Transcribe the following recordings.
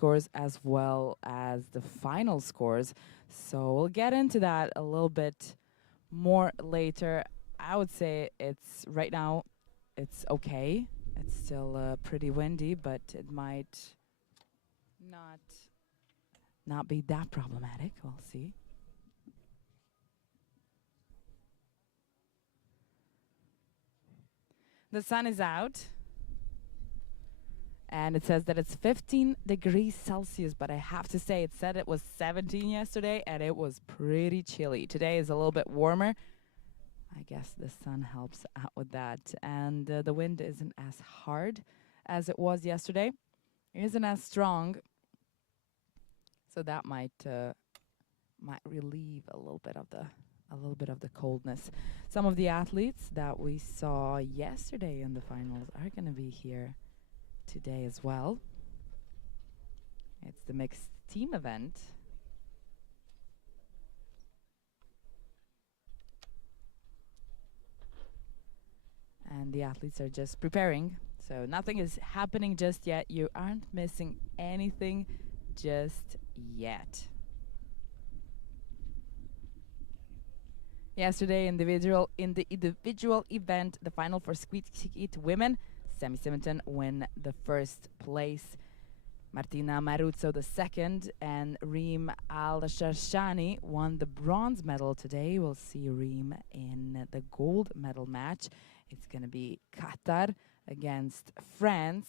scores as well as the final scores. So we'll get into that a little bit more later. I would say it's right now it's okay. It's still pretty windy, but it might not be that problematic. We'll see. The sun is out. And it says that it's 15 degrees Celsius, but I have to say, it said it was 17 yesterday, and it was pretty chilly. Today is a little bit warmer. I guess the sun helps out with that. And the wind isn't as hard as it was yesterday. It isn't as strong. So that might relieve a little bit of the coldness. Some of the athletes that we saw yesterday in the finals are going to be here today as well. It's the mixed team event. And the athletes are just preparing. So nothing is happening just yet. You aren't missing anything just yet. Yesterday in the individual event, the final for skeet women, Sami Simonton win the first place. Martina Maruzzo the second, and Reem Al-Sharshani won the bronze medal today. We'll see Reem in the gold medal match. It's going to be Qatar against France.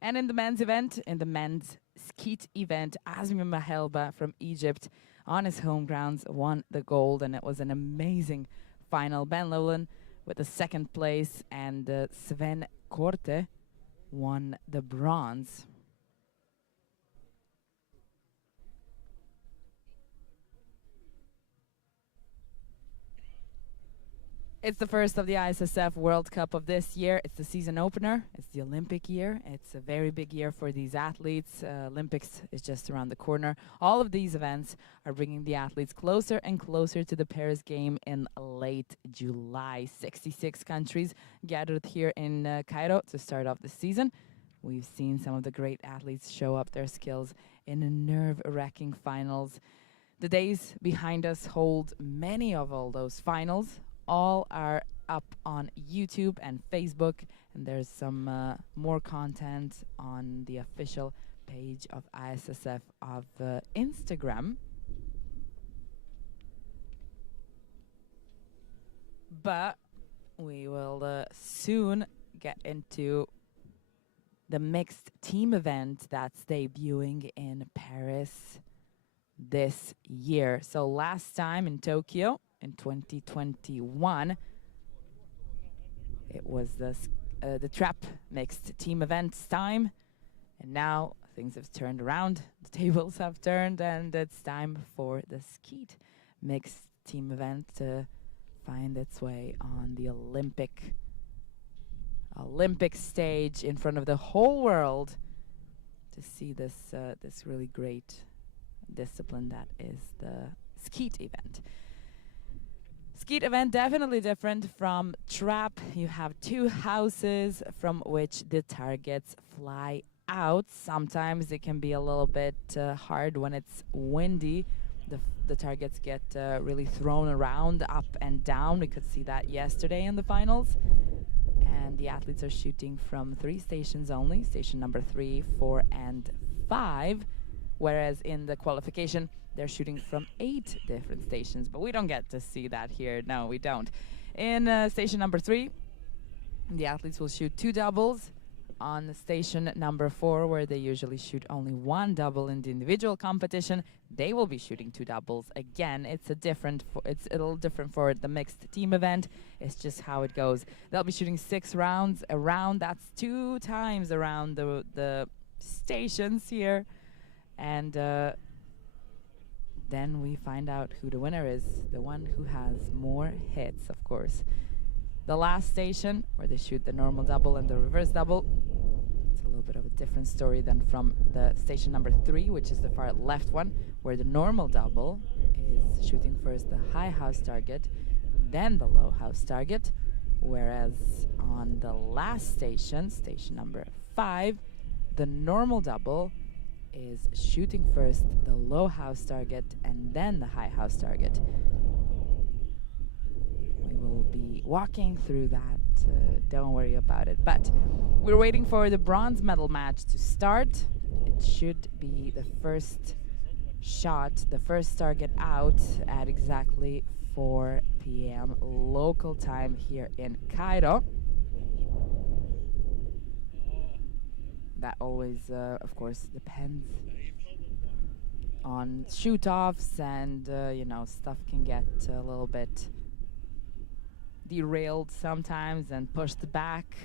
And in the men's event, in the men's skeet event, Azmi Mahelba from Egypt on his home grounds won the gold, and it was an amazing final. Ben Lowland with the second place, and Sven Korte won the bronze. It's the first of the ISSF World Cup of this year. It's the season opener. It's the Olympic year. It's a very big year for these athletes. Olympics is just around the corner. All of these events are bringing the athletes closer and closer to the Paris game in late July. 66 countries gathered here in Cairo to start off the season. We've seen some of the great athletes show up their skills in nerve-wracking finals. The days behind us hold many of all those finals. All are up on YouTube and Facebook, and there's some more content on the official page of ISSF of Instagram. But we will soon get into the mixed team event that's debuting in Paris this year. So last time in Tokyo, in 2021, it was the trap mixed team events time, and now things have turned around. The tables have turned, and it's time for the skeet mixed team event to find its way on the Olympic stage in front of the whole world to see this this really great discipline that is the skeet event. Skeet event definitely different from trap. You have two houses from which the targets fly out. Sometimes it can be a little bit hard when it's windy. The targets get really thrown around, up and down. We could see that yesterday in the finals. And the athletes are shooting from 3 stations only, station number 3, 4, and 5. Whereas in the qualification, they're shooting from 8 different stations. But we don't get to see that here. No, we don't. In station number 3, the athletes will shoot 2 doubles. On station number 4, where they usually shoot only 1 double in the individual competition, they will be shooting 2 doubles. Again, it's a little different for the mixed team event. It's just how it goes. They'll be shooting 6 rounds around. That's 2 times around the stations here. And then we find out who the winner is, the one who has more hits, of course. The last station, where they shoot the normal double and the reverse double, it's a little bit of a different story than from the station number 3, which is the far left one, where the normal double is shooting first the high house target, then the low house target, whereas on the last station, station number 5, the normal double is shooting first the low house target and then the high house target. We will be walking through that, don't worry about it. But we're waiting for the bronze medal match to start. It should be the first shot, the first target out at exactly 4 p.m. local time here in Cairo. That always, of course, depends on shoot-offs, and you know, stuff can get a little bit derailed sometimes and pushed back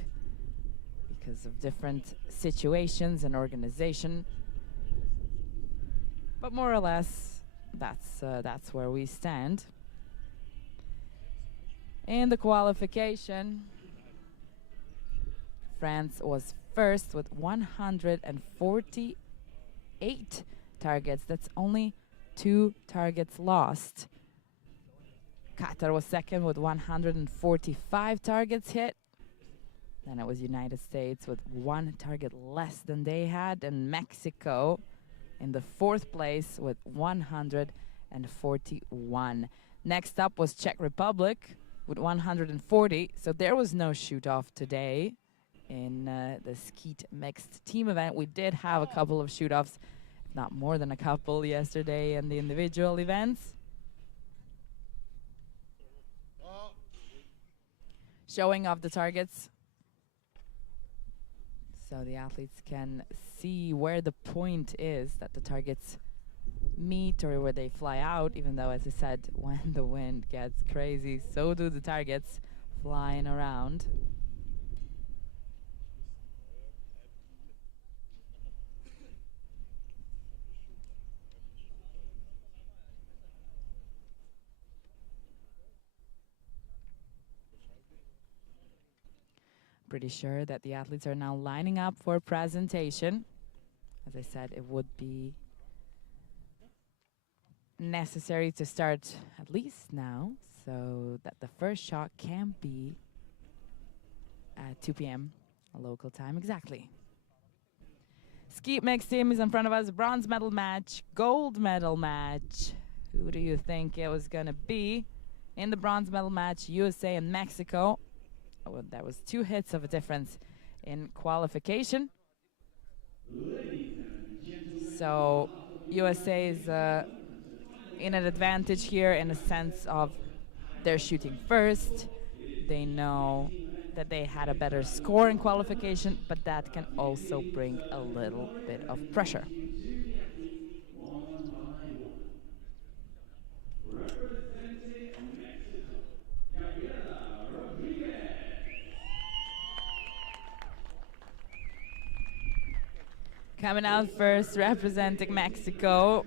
because of different situations and organization. But more or less, that's where we stand. In the qualification, France was first with 148 targets. That's only 2 targets lost. Qatar was second with 145 targets hit. Then it was United States with 1 target less than they had, and Mexico in the 4th place with 141. Next up was Czech Republic with 140. So there was no shoot-off today in the skeet mixed team event. We did have a couple of shoot-offs, if not more than a couple, yesterday in the individual events. Showing off the targets so the athletes can see where the point is that the targets meet or where they fly out, even though, as I said, when the wind gets crazy, so do the targets flying around. Pretty sure that the athletes are now lining up for presentation. As I said, it would be necessary to start at least now, so that the first shot can be at 2 p.m. local time exactly. Skeet mixed team is in front of us. Bronze medal match, gold medal match. Who do you think it was gonna be? In the bronze medal match, USA and Mexico. Well, that was 2 hits of a difference in qualification. So USA is in an advantage here in a sense of they're shooting first. They know that they had a better score in qualification, but that can also bring a little bit of pressure. Coming out first, representing Mexico,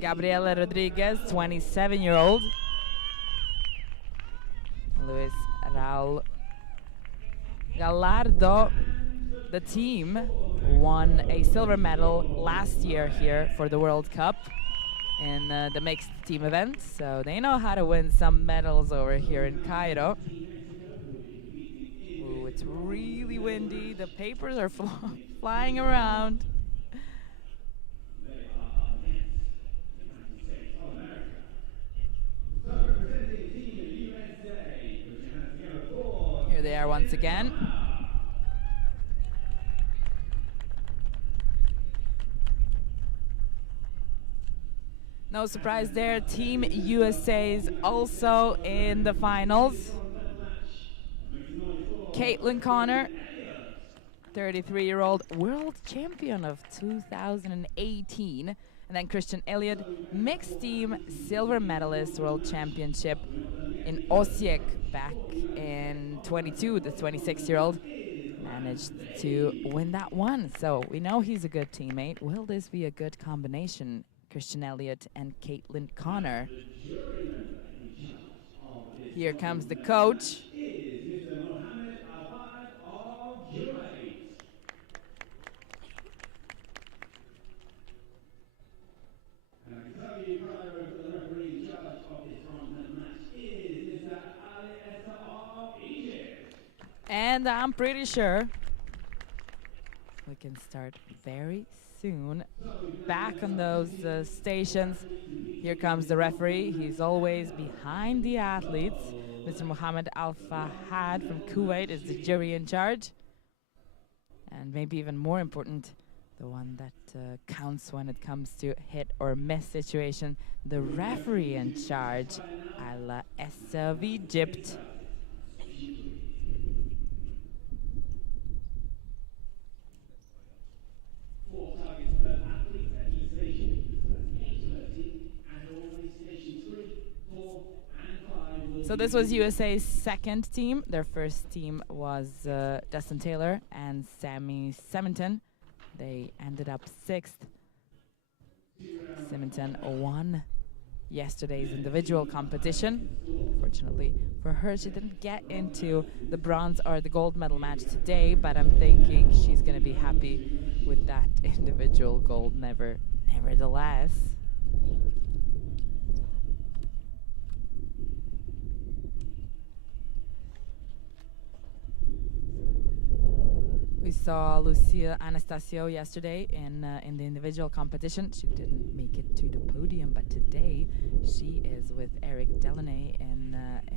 Gabriela Rodriguez, 27-year-old. Luis Raul Gallardo, the team, won a silver medal last year here for the World Cup in the mixed team event, so they know how to win some medals over here in Cairo. Ooh, it's really windy. The papers are flying around. Here they are once again. No surprise there, Team USA is also in the finals. Caitlin Connor, 33-year-old world champion of 2018. And then Christian Elliott, mixed team silver medalist world championship in Osijek back in 22. The 26-year-old managed to win that one. So we know he's a good teammate. Will this be a good combination? Christian Elliott and Caitlin Connor. Here comes the coach. And I'm pretty sure we can start very soon. Back on those stations. Here comes the referee. He's always behind the athletes. Mr. Mohammed Al Fahad from Kuwait is the jury in charge. And maybe even more important, the one that counts when it comes to hit or miss situation, the referee in charge, Al Essa of Egypt. So this was USA's second team. Their first team was Dustin Taylor and Sammy Sementon. They ended up 6th. Sementon won yesterday's individual competition. Fortunately for her, she didn't get into the bronze or the gold medal match today, but I'm thinking she's going to be happy with that individual gold nevertheless. We saw Lucia Anastasio yesterday in the individual competition. She didn't make it to the podium, but today she is with Eric Delaney in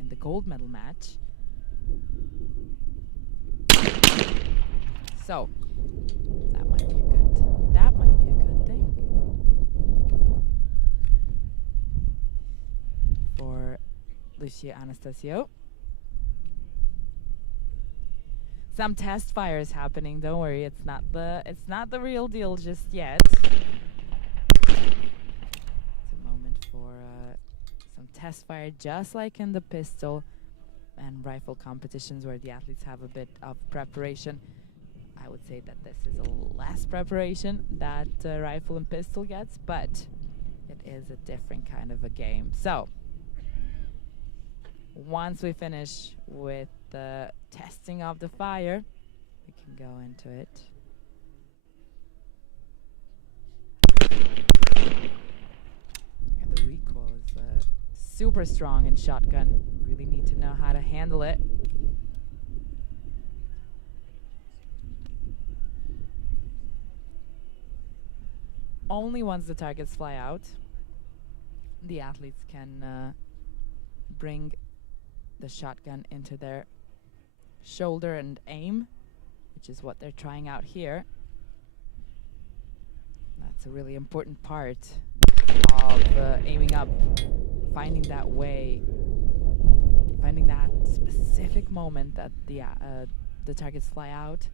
the gold medal match. So that might be a good thing for Lucia Anastasio. Some test fires happening. Don't worry, it's not the real deal just yet. It's a moment for some test fire, just like in the pistol and rifle competitions where the athletes have a bit of preparation. I would say that this is a less preparation that rifle and pistol gets, but it is a different kind of a game. So once we finish with the testing of the fire, we can go into it. Yeah, the recoil is super strong in shotgun. Really need to know how to handle it. Only once the targets fly out, the athletes can bring the shotgun into their shoulder and aim, which is what they're trying out here. That's a really important part of aiming up, finding that way, finding that specific moment that the targets fly out.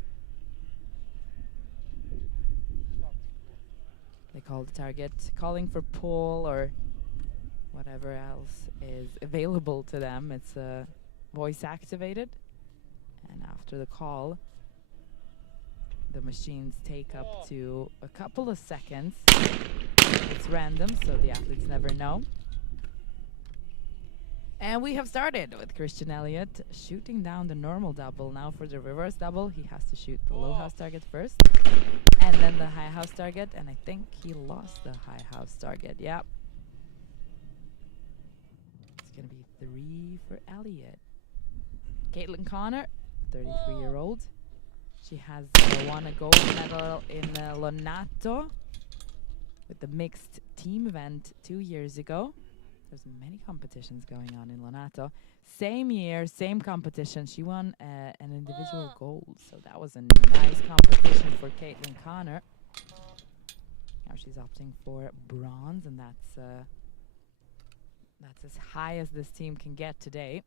They call the target, calling for pull or whatever else is available to them. It's voice activated, and after the call, the machines take up to a couple of seconds. It's random, so the athletes never know. And we have started with Christian Elliott shooting down the normal double. Now for the reverse double, he has to shoot the low house target first, and then the high house target, and I think he lost the high house target. Yep. It's gonna be 3 for Elliott. Caitlin Connor, 33-year-old. She has won a gold medal in Lonato with the mixed team event 2 years ago. There's many competitions going on in Lonato. Same year, same competition. She won an individual gold, so that was a nice competition for Caitlin Connor. Now she's opting for bronze, and that's as high as this team can get today.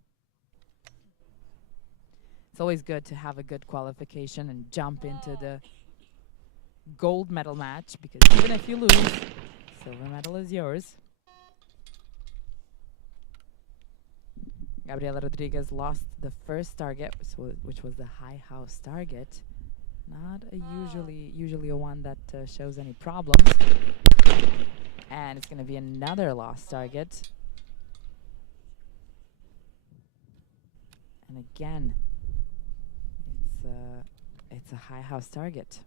It's always good to have a good qualification and jump into the gold medal match, because even if you lose, silver medal is yours. Gabriela Rodriguez lost the first target, which was the high house target. Not a usually a one that shows any problems. And it's going to be another lost target. And again, it's a high house target.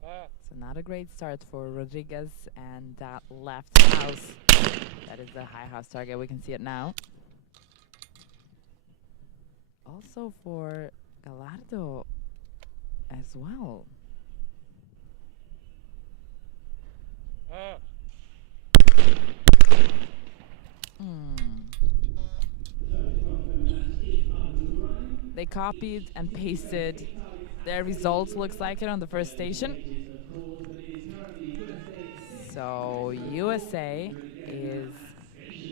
So not a great start for Rodriguez, and that left house, that is the high house target. We can see it now. also for Gallardo as well. They copied and pasted their results, looks like it, on the first station. So USA is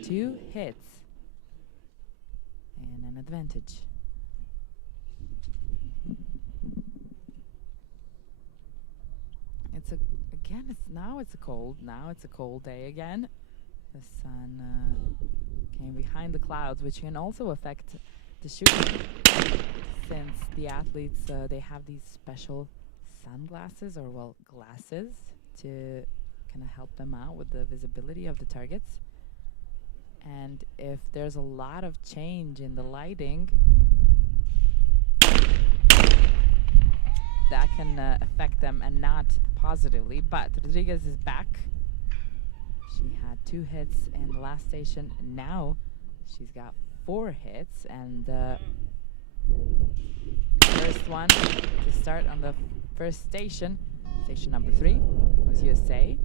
2 hits and an advantage. It's a cold day again. The sun came behind the clouds, which can also affect the shooting, since the athletes they have these special sunglasses, or well, glasses, to kind of help them out with the visibility of the targets. And if there's a lot of change in the lighting, that can affect them, and not positively. But Rodriguez is back. She had 2 hits in the last station. Now she's got 4 hits, and first one to start on the first station, station number 3, was USA.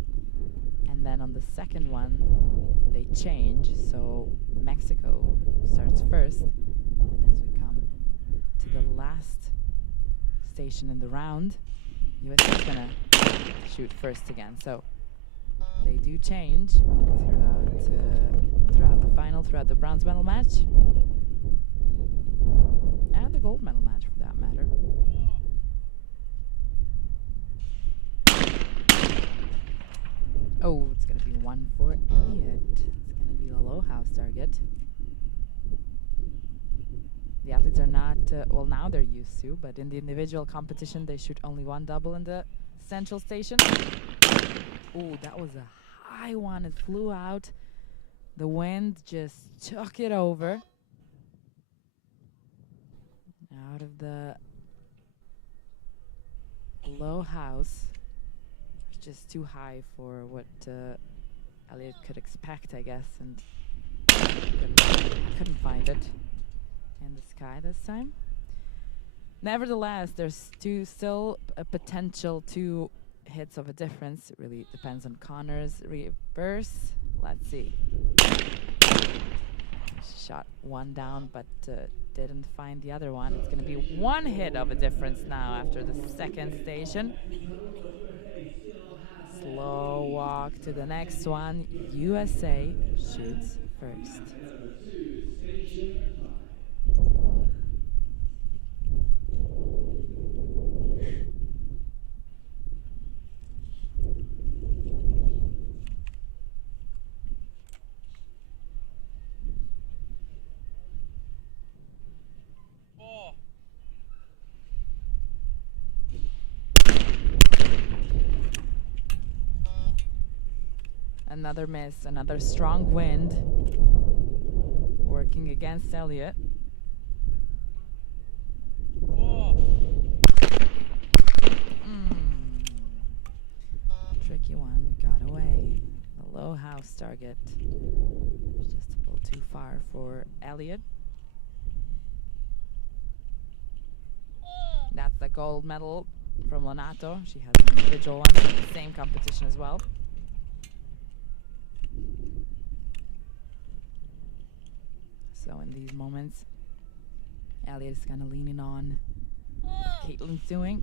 And then on the second one, they change, so Mexico starts first. And as we come to the last station in the round, USA is gonna shoot first again. So they do change throughout the final, throughout the bronze medal match, and the gold medal match for that matter. Oh, it's going to be one for Elliot. It's going to be the low house target. The athletes are not, well, now they're used to, but in the individual competition, they shoot only 1 double in the central station. Oh, that was a high one. It flew out. The wind just took it over. Out of the low house. It's just too high for what Elliot could expect, I guess, and couldn't find it in the sky this time. Nevertheless, there's still a potential 2 hits of a difference. It really depends on Connor's reverse. Let's see. She shot 1 down, but didn't find the other one. It's going to be 1 hit of a difference now after the second station. Slow walk to the next one. USA shoots first. Another miss, another strong wind working against Elliot. Tricky one, got away. The low house target was just a little too far for Elliot. That's the gold medal from Lonato. She has an individual one in the same competition as well. So in these moments, Elliot is kind of leaning on what Caitlin's doing.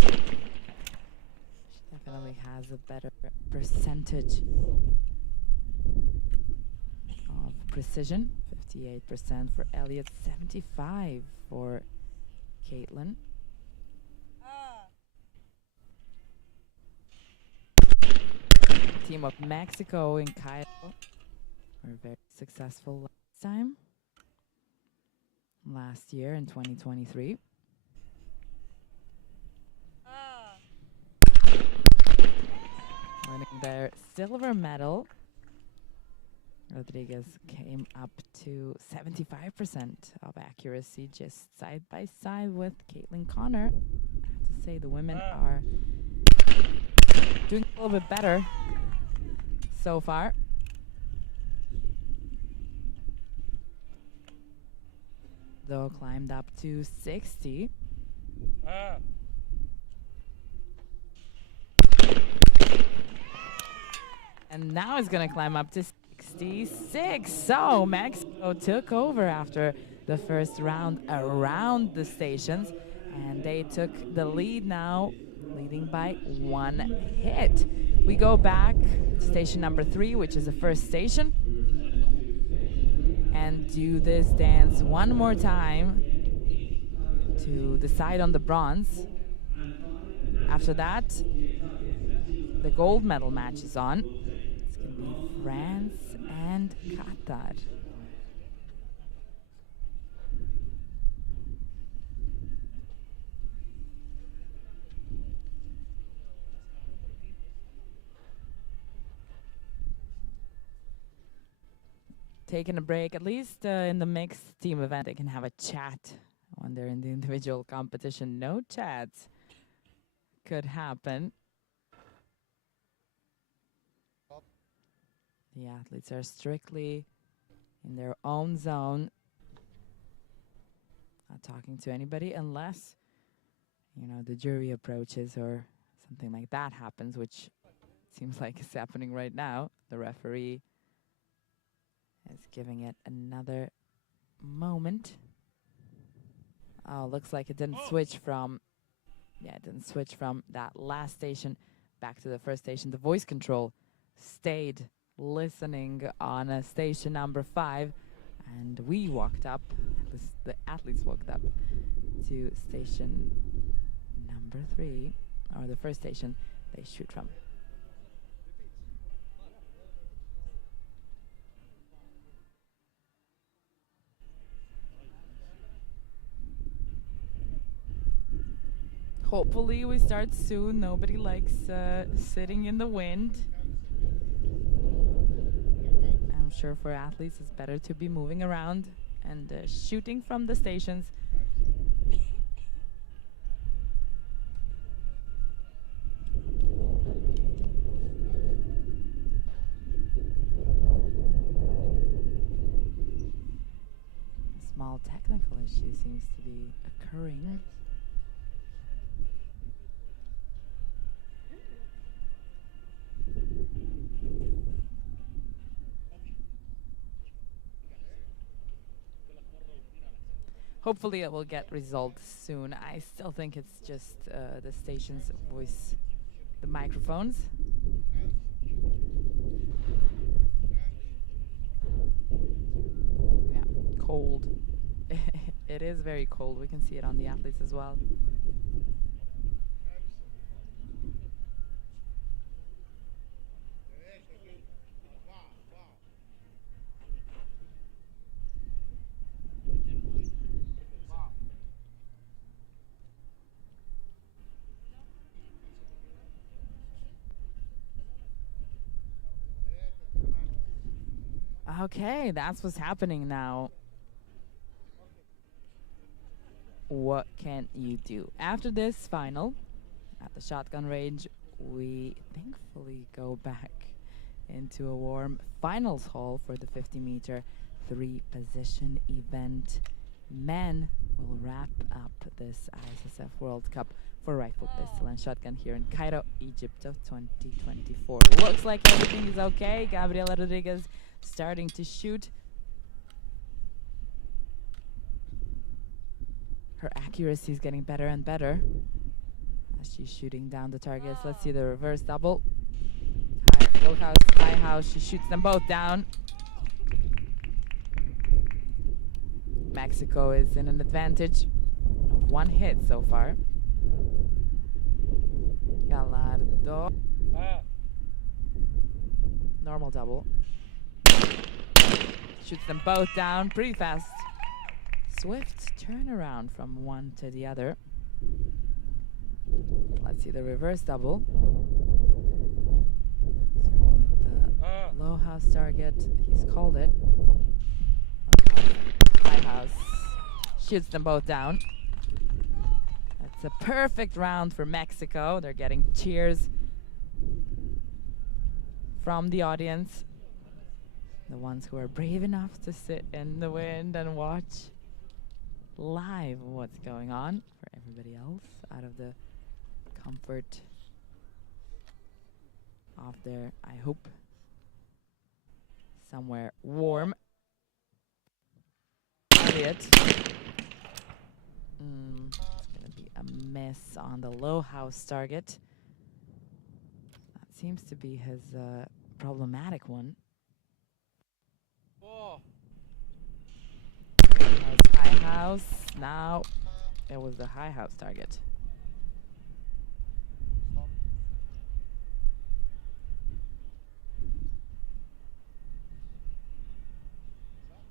She definitely has a better percentage of precision. 58% for Elliot, 75% for Caitlin. Team of Mexico in Cairo were very successful time last year in 2023. Winning their silver medal, Rodriguez came up to 75% of accuracy, just side by side with Caitlin Connor. I have to say the women are doing a little bit better so far. though climbed up to 60. And now it's going to climb up to 66. So Mexico took over after the first round around the stations, and they took the lead now, leading by 1 hit. We go back to station number 3, which is the first station, and do this dance one more time to decide on the bronze. After that, the gold medal match is on. It's going to be France and Qatar. Taking a break, at least in the mixed team event, they can have a chat when they're in the individual competition. No chats could happen. The athletes are strictly in their own zone, not talking to anybody unless, you know, the jury approaches or something like that happens, which seems like is happening right now. The referee is giving it another moment. Oh, looks like it didn't switch from, it didn't switch from that last station back to the first station. The voice control stayed listening on station number 5, and we walked up, at least the athletes walked up to station number 3, or the first station they shoot from. Hopefully we start soon. Nobody likes sitting in the wind. I'm sure for athletes it's better to be moving around and shooting from the stations. A small technical issue seems to be occurring. Hopefully it will get resolved soon. I still think it's just the station's voice, the microphones. Yeah, cold. It is very cold. We can see it on the athletes as well. Okay, that's what's happening now. What can you do? After this final, at the shotgun range, we thankfully go back into a warm finals hall for the 50-meter 3-position event. Men will wrap up this ISSF World Cup for rifle, pistol, and shotgun here in Cairo, Egypt of 2024. Looks like everything is okay. Gabriela Rodriguez starting to shoot. Her accuracy is getting better and better as she's shooting down the targets. Let's see the reverse double. Low house, high house. She shoots them both down. Mexico is in an advantage of 1 hit so far. Gallardo. Normal double. Shoots them both down pretty fast. Swift turnaround from one to the other. Let's see the reverse double. Starting with the low house target. He's called it. High house. Shoots them both down. That's a perfect round for Mexico. They're getting cheers from the audience. The ones who are brave enough to sit in the wind and watch. live what's going on for everybody else out of the comfort of their, I hope, somewhere warm. Elliot. It's gonna be a miss on the low house target. That seems to be his problematic one. High house. Now it was the high house target.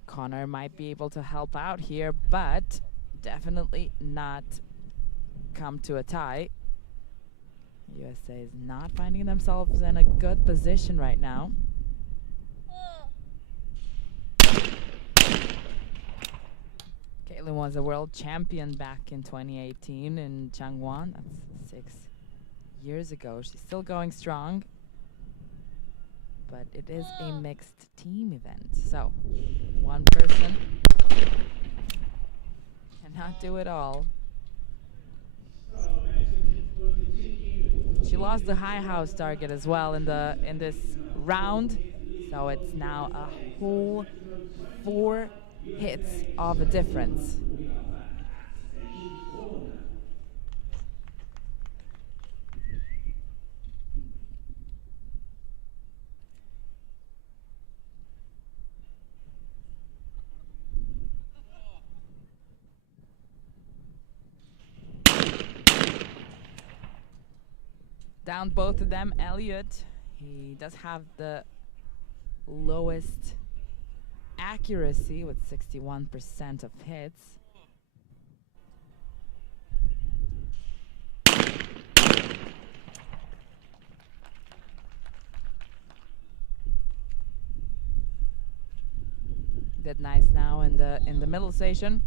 Connor might be able to help out here, but definitely not come to a tie. USA is not finding themselves in a good position right now. Caitlin was a world champion back in 2018 in Changwon. That's 6 years ago. She's still going strong, but it is a mixed team event. So one person cannot do it all. She lost the high house target as well in this round, so it's now a whole 4 hits of a difference. Down both of them. Elliot, he does have the lowest accuracy with 61% of hits. Did nice now in the middle station.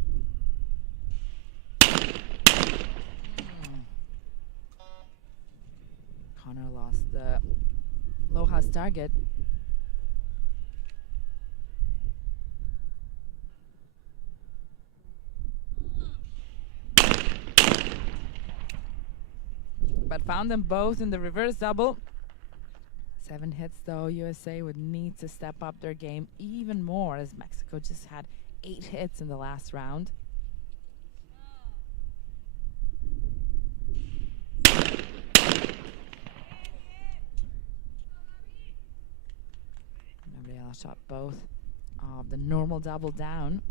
Connor lost the low house target. But found them both in the reverse double. 7 hits though. USA would need to step up their game even more, as Mexico just had 8 hits in the last round. Gabriela shot both of the normal double down.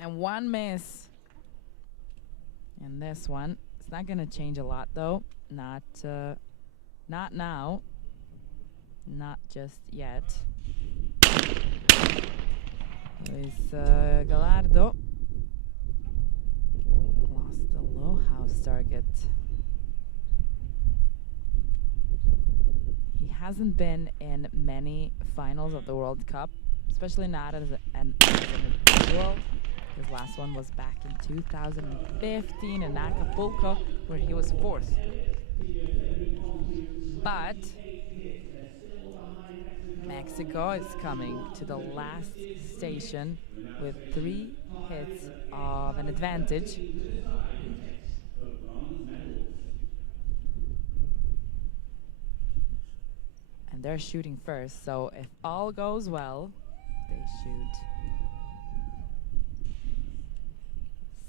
And one miss in this one. It's not going to change a lot though. Not now. Not just yet. Luis Gallardo lost the low house target. He hasn't been in many finals of the World Cup, especially not as an individual. His last one was back in 2015 in Acapulco, where he was 4th. But Mexico is coming to the last station with 3 hits of an advantage. And they're shooting first, so if all goes well, they shoot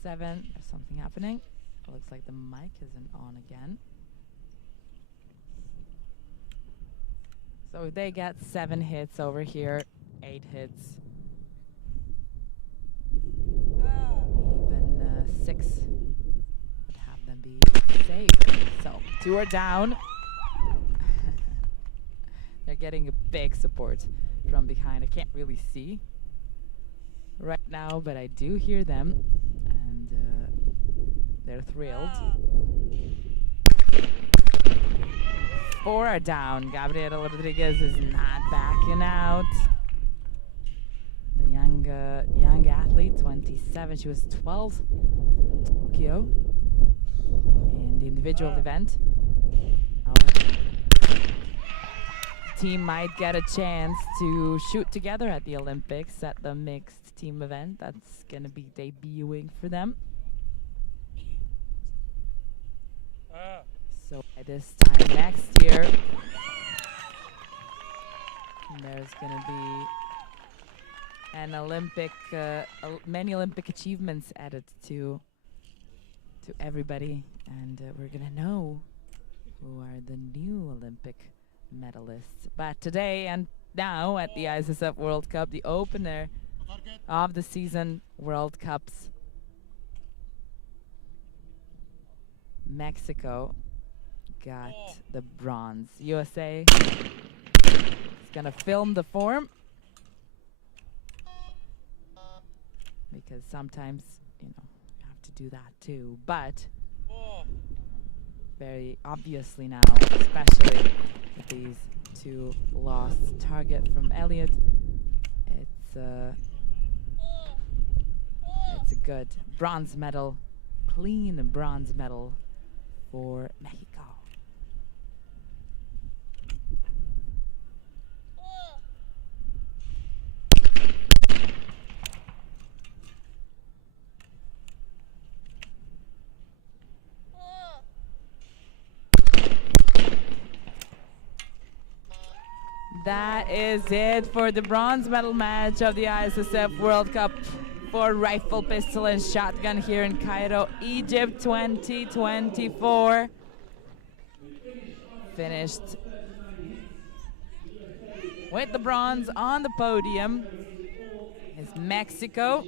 7. There's something happening. It looks like the mic isn't on again. So they get 7 hits over here, 8 hits. Even 6 would have them be safe. So 2 are down. They're getting a big support from behind. I can't really see right now, but I do hear them. They're thrilled. 4 are down. Gabriela Rodriguez is not backing out. The young athlete, 27. She was 12th Tokyo in the individual event. team might get a chance to shoot together at the Olympics at the mixed team event. That's going to be debuting for them. So by this time next year, there's going to be an Olympic, many Olympic achievements added to everybody, and we're going to know who are the new Olympic medalists. But today and now at the ISSF World Cup, the opener of the season World Cups, Mexico got the bronze. USA is gonna film the form because sometimes, you know, you have to do that too. But very obviously now, especially with these two lost target from Elliot, it's a good bronze medal, clean bronze medal for Mexico. That is it for the bronze medal match of the ISSF World Cup for rifle, pistol, and shotgun here in Cairo, Egypt 2024. Finished with the bronze on the podium is Mexico.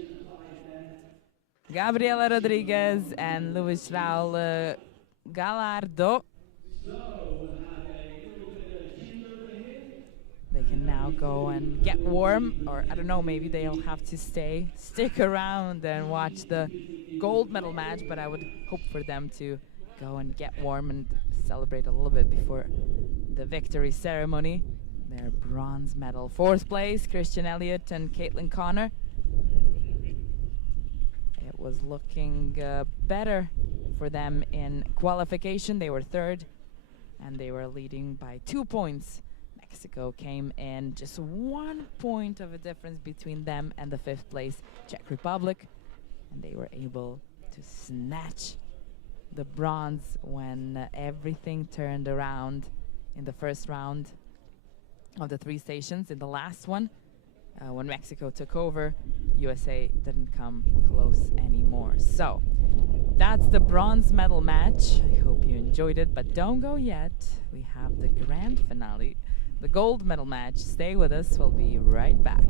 Gabriela Rodriguez and Luis Raul Gallardo. They can now go and get warm, or I don't know, maybe they'll have to stick around and watch the gold medal match, but I would hope for them to go and get warm and celebrate a little bit before the victory ceremony. Their bronze medal. Fourth place, Christian Elliott and Caitlin Connor. It was looking better for them in qualification. They were third, and they were leading by 2 points. Mexico came in just 1 point of a difference between them and the fifth place Czech Republic, and they were able to snatch the bronze when everything turned around in the first round of the 3 stations. In the last one, when Mexico took over, USA didn't come close anymore. So that's the bronze medal match. I hope you enjoyed it, but don't go yet. We have the grand finale, the gold medal match. Stay with us. We'll be right back.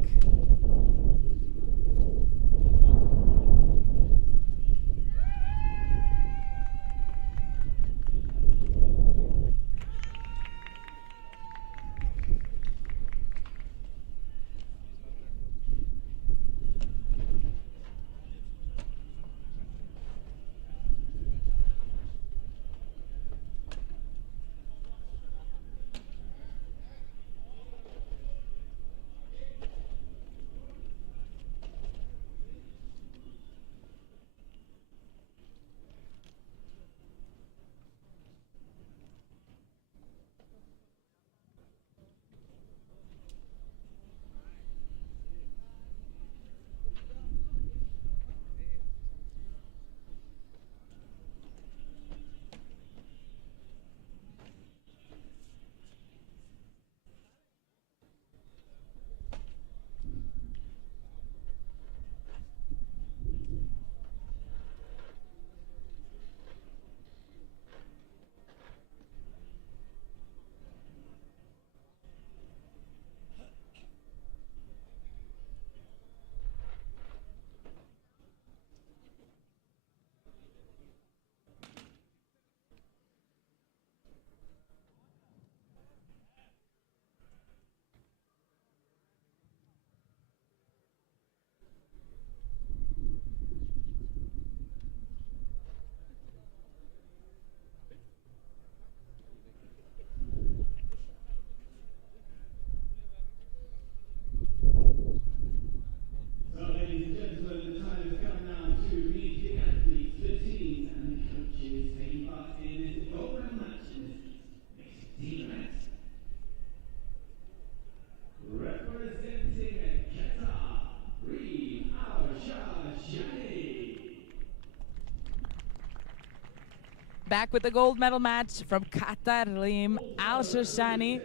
Back with the gold medal match from Qatar, Reem Al-Shoshani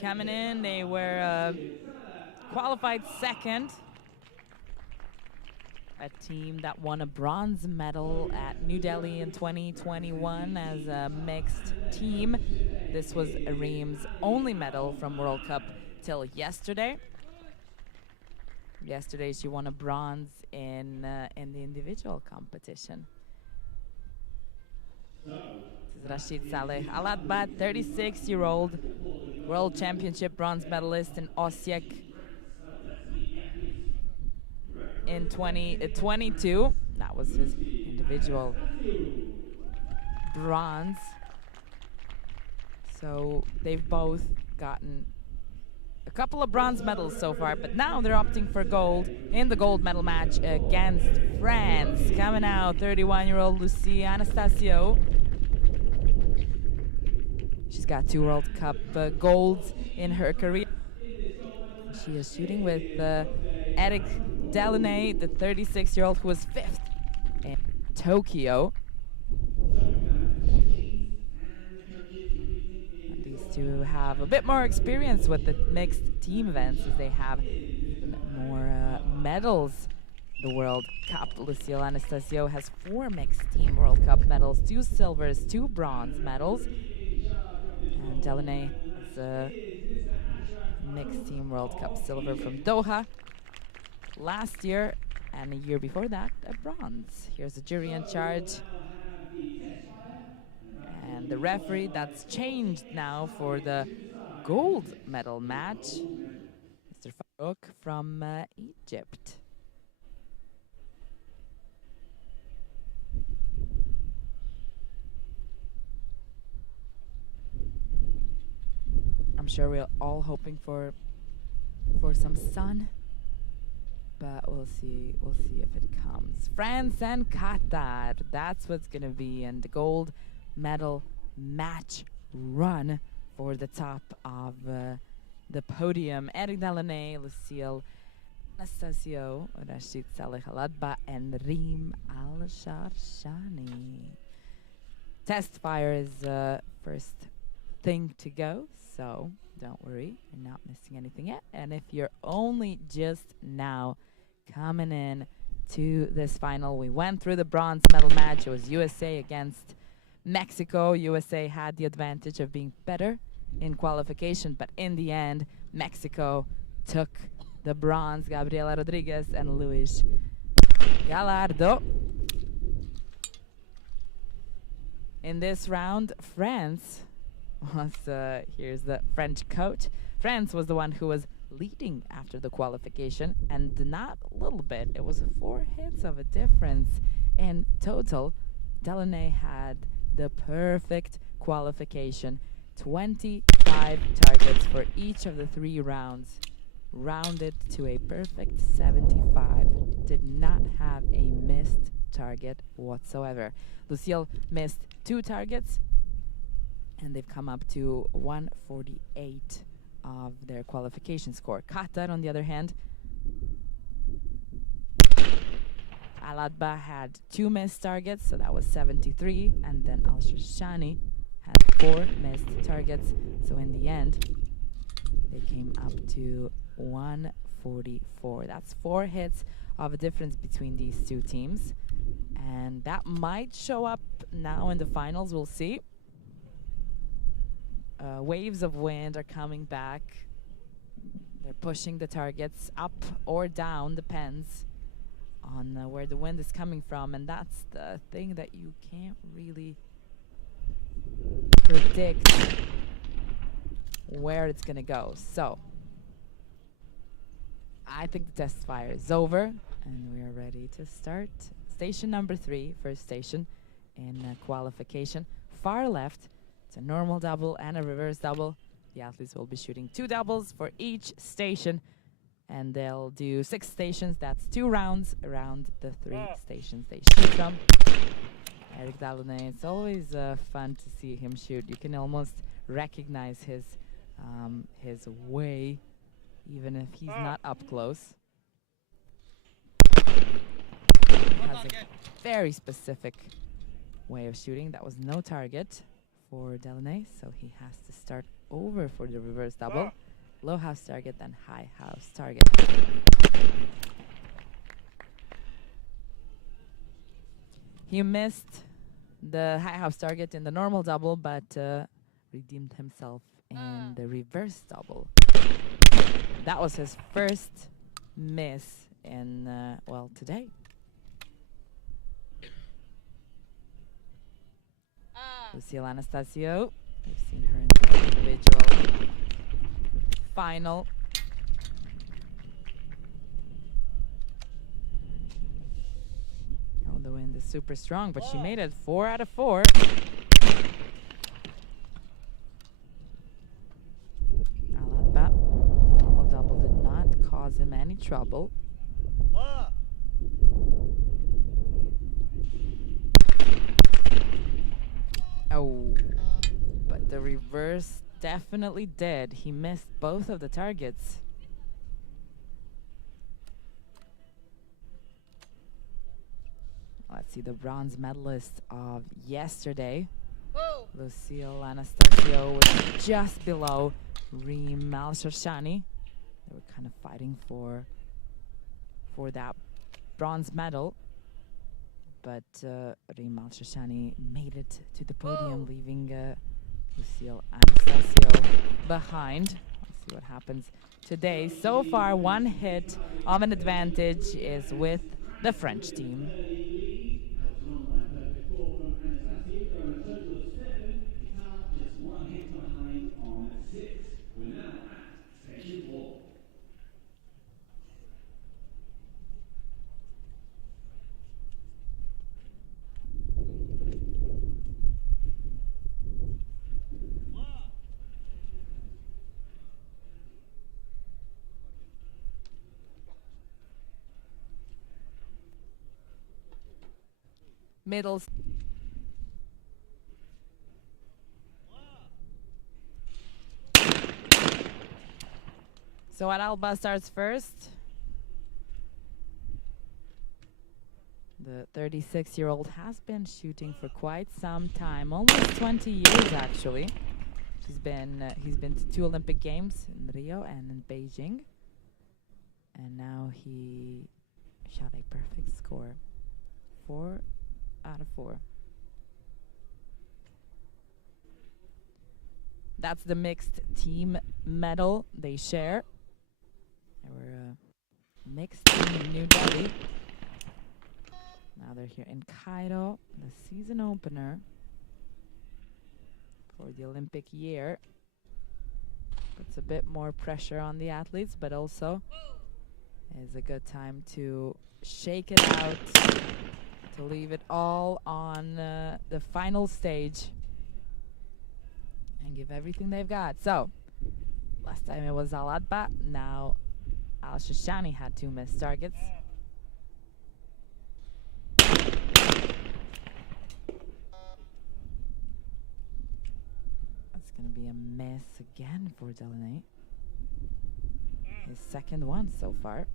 coming in. They were qualified second. A team that won a bronze medal at New Delhi in 2021 as a mixed team. This was Reem's only medal from World Cup till yesterday. Yesterday she won a bronze in the individual competition. This is Rashid Saleh Aladbad, 36-year-old World Championship bronze medalist in Osijek in 2022. That was his individual bronze. So they've both gotten a couple of bronze medals so far, but now they're opting for gold in the gold medal match against France. Coming out, 31-year-old Lucie Anastasio. She's got 2 World Cup golds in her career. She is shooting with Eric Delaunay, the 36-year-old who was 5th in Tokyo. And these two have a bit more experience with the mixed team events as they have even more medals. The World Cup. Lucille Anastasio has 4 mixed team World Cup medals, 2 silvers, 2 bronze medals. And Delaunay has a mixed team World Cup silver from Doha last year, and a year before that, a bronze. Here's the jury in charge. And the referee, that's changed now for the gold medal match, Mr. Farouk from Egypt. I'm sure we're all hoping for some sun, but we'll see if it comes. France and Qatar, that's what's gonna be in the gold medal match run for the top of the podium. Eric Delaunay, Lucille Anastasio, Rashid Saleh Aladba, and Reem Al-Shoshani. Test fire is first thing to go, so don't worry, you're not missing anything yet. And if you're only just now coming in to this final, we went through the bronze medal match. It was USA against Mexico. USA had the advantage of being better in qualification, but in the end, Mexico took the bronze. Gabriela Rodriguez and Luis Gallardo. In this round, France was, here's the French coach. France was the one who was leading after the qualification, and not a little bit. It was 4 hits of a difference in total. Delaunay had the perfect qualification. 25 targets for each of the 3 rounds, rounded to a perfect 75. Did not have a missed target whatsoever. Lucille missed 2 targets, and they've come up to 148 of their qualification score. Qatar, on the other hand, Aladba had 2 missed targets, so that was 73, and then Al-Shoshani had 4 missed targets, so in the end, they came up to 144. That's 4 hits of a difference between these 2 teams, and that might show up now in the finals. We'll see. Waves of wind are coming back. They're pushing the targets up or down, depends on where the wind is coming from, and that's the thing that you can't really predict where it's gonna go. So I think the test fire is over, and we are ready to start station number 3, first station in qualification. Far left, it's a normal double and a reverse double. The athletes will be shooting 2 doubles for each station, and they'll do 6 stations. That's 2 rounds around the 3 stations they shoot from. Eric Delaunay, it's always fun to see him shoot. You can almost recognize his way, even if he's not up close. He has a very specific way of shooting. That was no target for Delaney, so he has to start over for the reverse double. Low house target, then high house target. He missed the high house target in the normal double, but redeemed himself in the reverse double. That was his first miss in, well, today. Lucille Anastasio, we've seen her in the individual final. Oh, the wind is super strong, but she made it 4 out of 4. Alatba, normal double did not cause him any trouble. Oh, but the reverse definitely did. He missed both of the targets. Let's see the bronze medalist of yesterday. Lucille Anastasio was just below Reem Al-Sharshani. They were kind of fighting for that bronze medal. But Reem Al-Sharshani made it to the podium, leaving Lucille Anastasio behind. Let's see what happens today. So far, one hit of an advantage is with the French team. Middles. So Alba starts first. The 36-year-old has been shooting for quite some time, almost 20 years actually. He's been to 2 Olympic Games in Rio and in Beijing. And now he shot a perfect score. 4 out of 4. That's the mixed team medal they share. They were a mixed team in New Delhi. Now they're here in Cairo, the season opener for the Olympic year. Puts a bit more pressure on the athletes, but also is a good time to shake it out, to leave it all on the final stage and give everything they've got. So, last time it was Alatba, now Al-Sharshani had 2 missed targets. That's going to be a miss again for Delaney. His second one so far.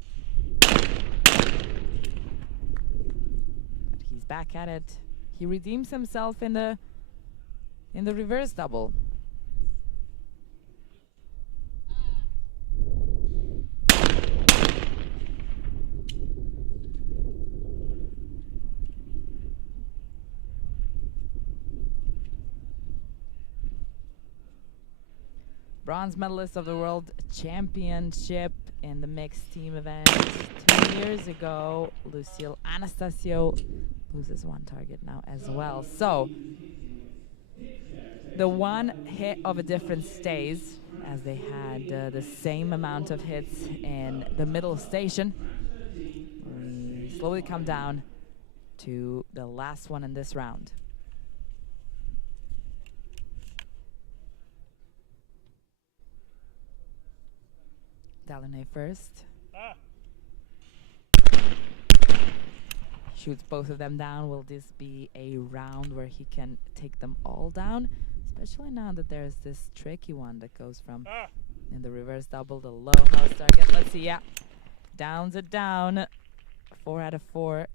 He's back at it. He redeems himself in the reverse double. Bronze medalist of the World Championship in the mixed team event 2 years ago, Lucille Anastasio loses 1 target now as well. So the one hit of a difference stays, as they had the same amount of hits in the middle station. We slowly come down to the last one in this round. Delaney first. Shoots both of them down. Will this be a round where he can take them all down? Especially now that there's this tricky one that goes from in the reverse double, the low house target. Let's see, yeah. Downs it down. 4 out of 4.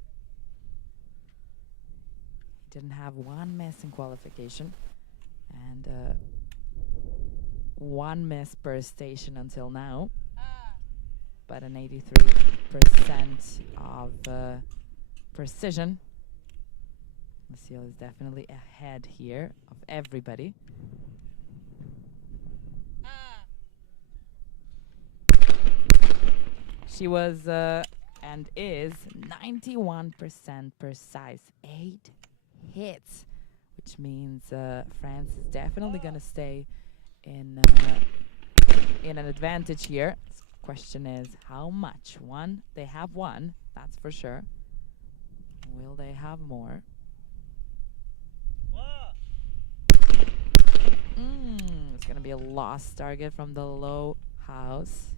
He didn't have one miss in qualification, and one miss per station until now, but an 83% of precision. Lucille is definitely ahead here of everybody. She was and is 91% precise. 8 hits, which means France is definitely going to stay in an advantage here. Question is how much? One, they have one, that's for sure. Will they have more? It's going to be a lost target from the low house.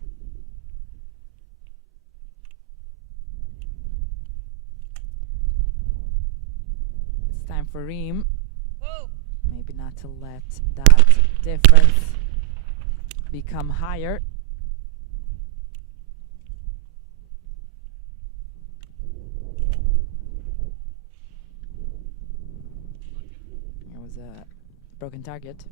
It's time for Reem. Maybe not to let that difference become higher. It was a broken target.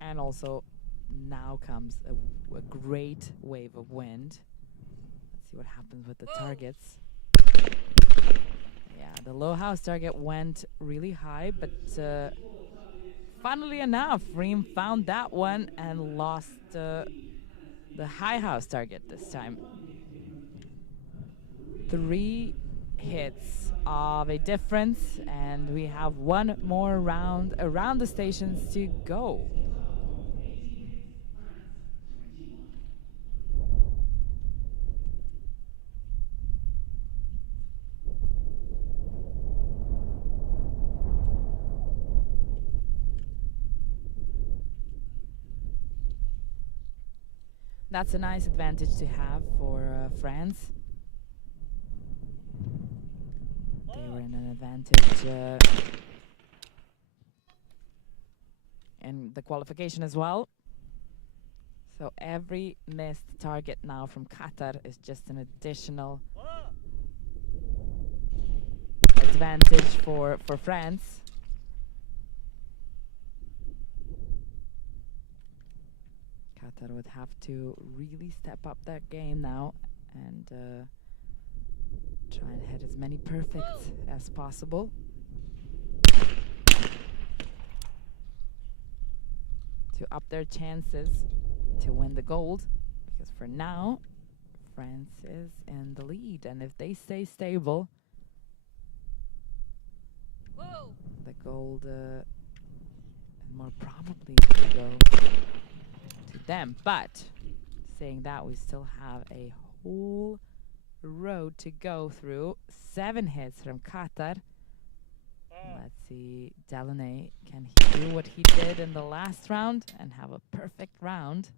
And also now comes a great wave of wind. Let's see what happens with the targets. Yeah, the low house target went really high, but funnily enough, Reem found that one and lost the high house target this time. 3 hits of a difference, and we have one more round around the stations to go. That's a nice advantage to have for France. They were in an advantage in the qualification as well. So every missed target now from Qatar is just an additional advantage for France. Qatar would have to really step up their game now and try and hit as many perfects as possible. To up their chances to win the gold, because for now France is in the lead, and if they stay stable, the gold is more probably to go to them. But saying that, we still have a whole road to go through. 7 hits from Qatar. Let's see, Delaunay, can he do what he did in the last round and have a perfect round?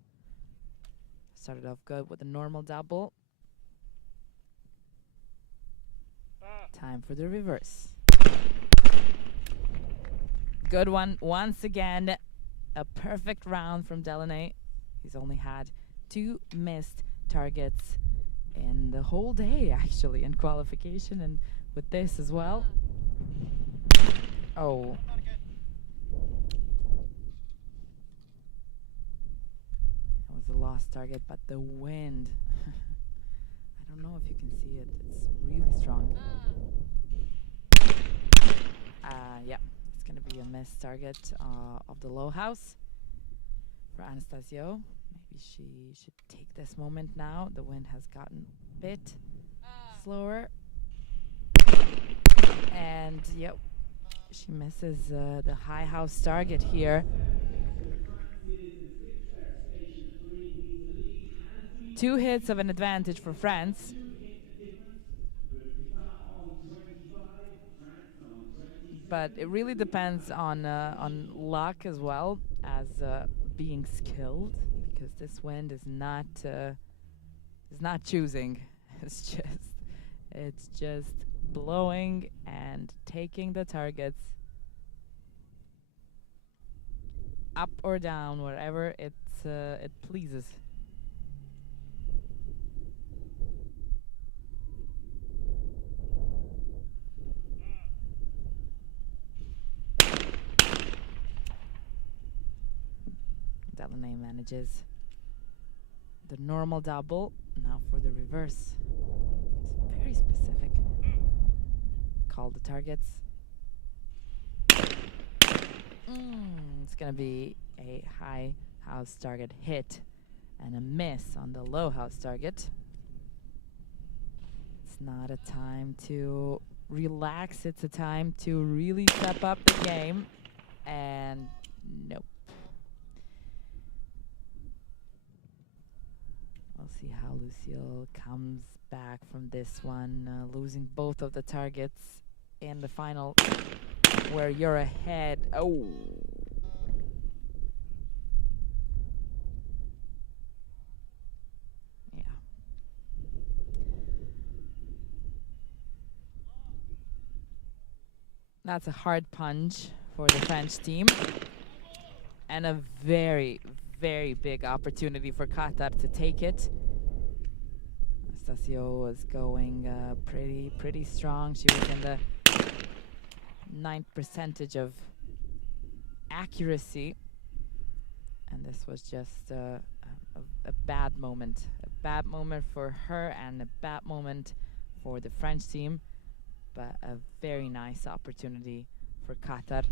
Started off good with a normal double. Time for the reverse. Good one once again. A perfect round from Delaunay. He's only had 2 missed targets in the whole day, actually, in qualification and with this as well. Oh. It was a lost target, but the wind. I don't know if you can see it. It's really strong. Yeah, it's going to be a missed target of the low house for Anastasio. Maybe she should take this moment now. The wind has gotten a bit slower. And, yep, she misses the high house target here. 2 hits of an advantage for France. But it really depends on luck as well as being skilled, because this wind is not choosing. It's just blowing and taking the targets up or down, wherever it pleases. Delaunay manages the normal double. Now for the reverse. It's very specific. Call the targets. It's gonna be a high house target hit and a miss on the low house target. It's not a time to relax, it's a time to really step up the game. And nope. We'll see how Lucille comes back from this one, losing both of the targets in the final where you're ahead. Oh. Yeah. That's a hard punch for the French team. And a very, very big opportunity for Qatar to take it. Anastasio was going pretty strong. She was in the 9th percentage of accuracy. And this was just a bad moment. A bad moment for her and a bad moment for the French team. But a very nice opportunity for Qatar.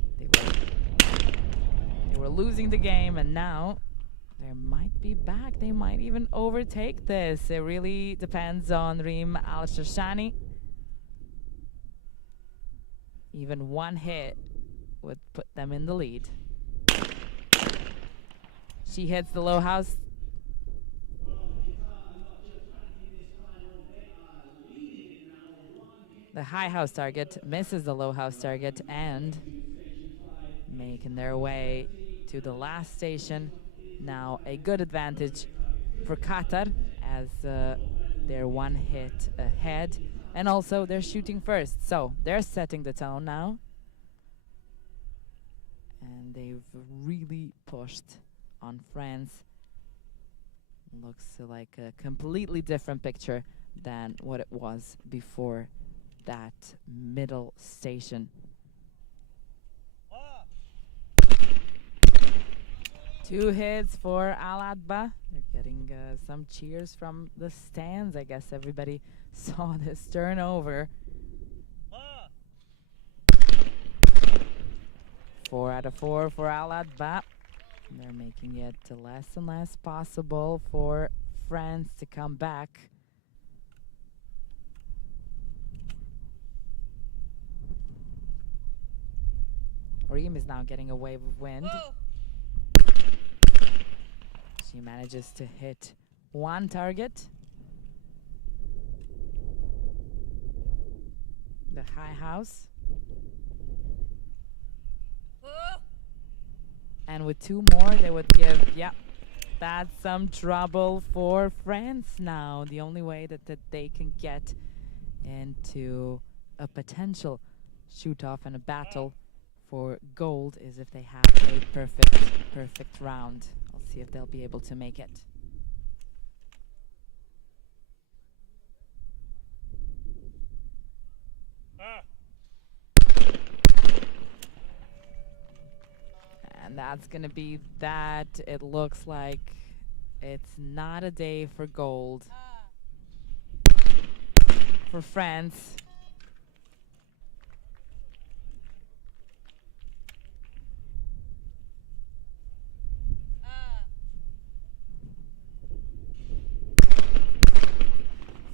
They were losing the game, and now they might be back. They might even overtake this. It really depends on Reem Al-Sharshani. Even one hit would put them in the lead. She hits the low house. The high house target misses the low house target, and making their way to the last station. Now a good advantage for Qatar as they're one hit ahead, and also they're shooting first, so they're setting the tone now. And they've really pushed on France. Looks like a completely different picture than what it was before that middle station. Two hits for Al-Adba. They're getting some cheers from the stands. I guess everybody saw this turnover. 4 out of 4 for Al-Adba. They're making it less and less possible for France to come back. Reem is now getting a wave of wind. She manages to hit one target. The high house. And with two more, they would give, yeah, that's some trouble for France now. The only way that they can get into a potential shoot-off and a battle for gold is if they have a perfect round. I'll see if they'll be able to make it. And that's gonna be that. It looks like it's not a day for gold for France.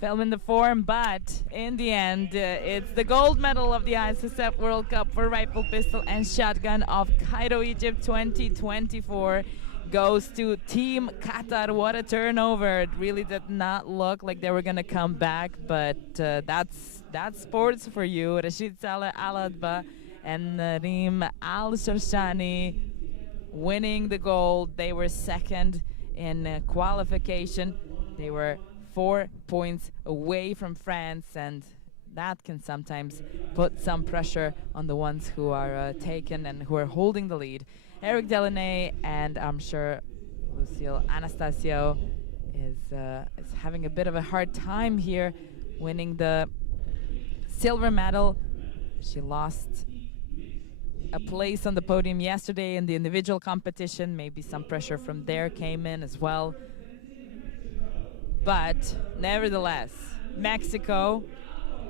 Filming the form, but in the end, it's the gold medal of the ISSF World Cup for rifle, pistol, and shotgun of Cairo, Egypt 2024 goes to Team Qatar. What a turnover. It really did not look like they were going to come back, but that's sports for you. Rashid Saleh Al-Adba and Reem Al-Sharshani winning the gold. They were second in qualification. They were 4 points away from France, and that can sometimes put some pressure on the ones who are taken and who are holding the lead. Eric Delaunay and I'm sure Lucille Anastasio is having a bit of a hard time here winning the silver medal. She lost a place on the podium yesterday in the individual competition. Maybe some pressure from there came in as well. But nevertheless, Mexico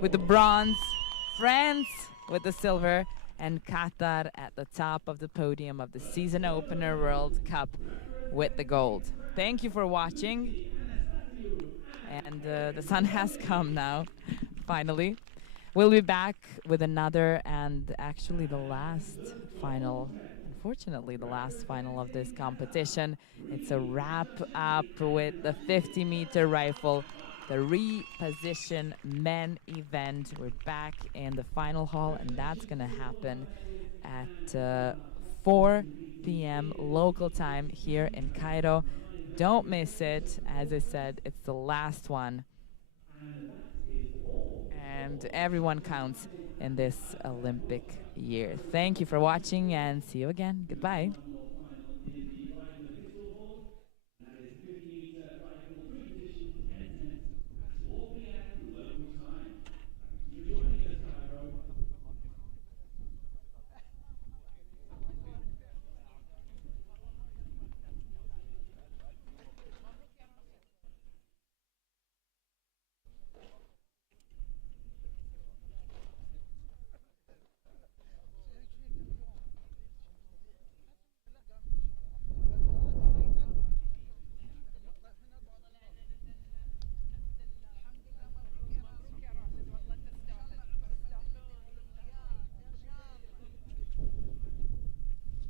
with the bronze, France with the silver, and Qatar at the top of the podium of the season opener World Cup with the gold. Thank you for watching. And the sun has come now, finally. We'll be back with another and actually the last final, unfortunately the last final of this competition. It's a wrap up with the 50-meter rifle, the reposition men event. We're back in the final hall, and that's gonna happen at 4 p.m. local time here in Cairo. Don't miss it. As I said, it's the last one. And everyone counts in this Olympic year. Thank you for watching and see you again. Goodbye.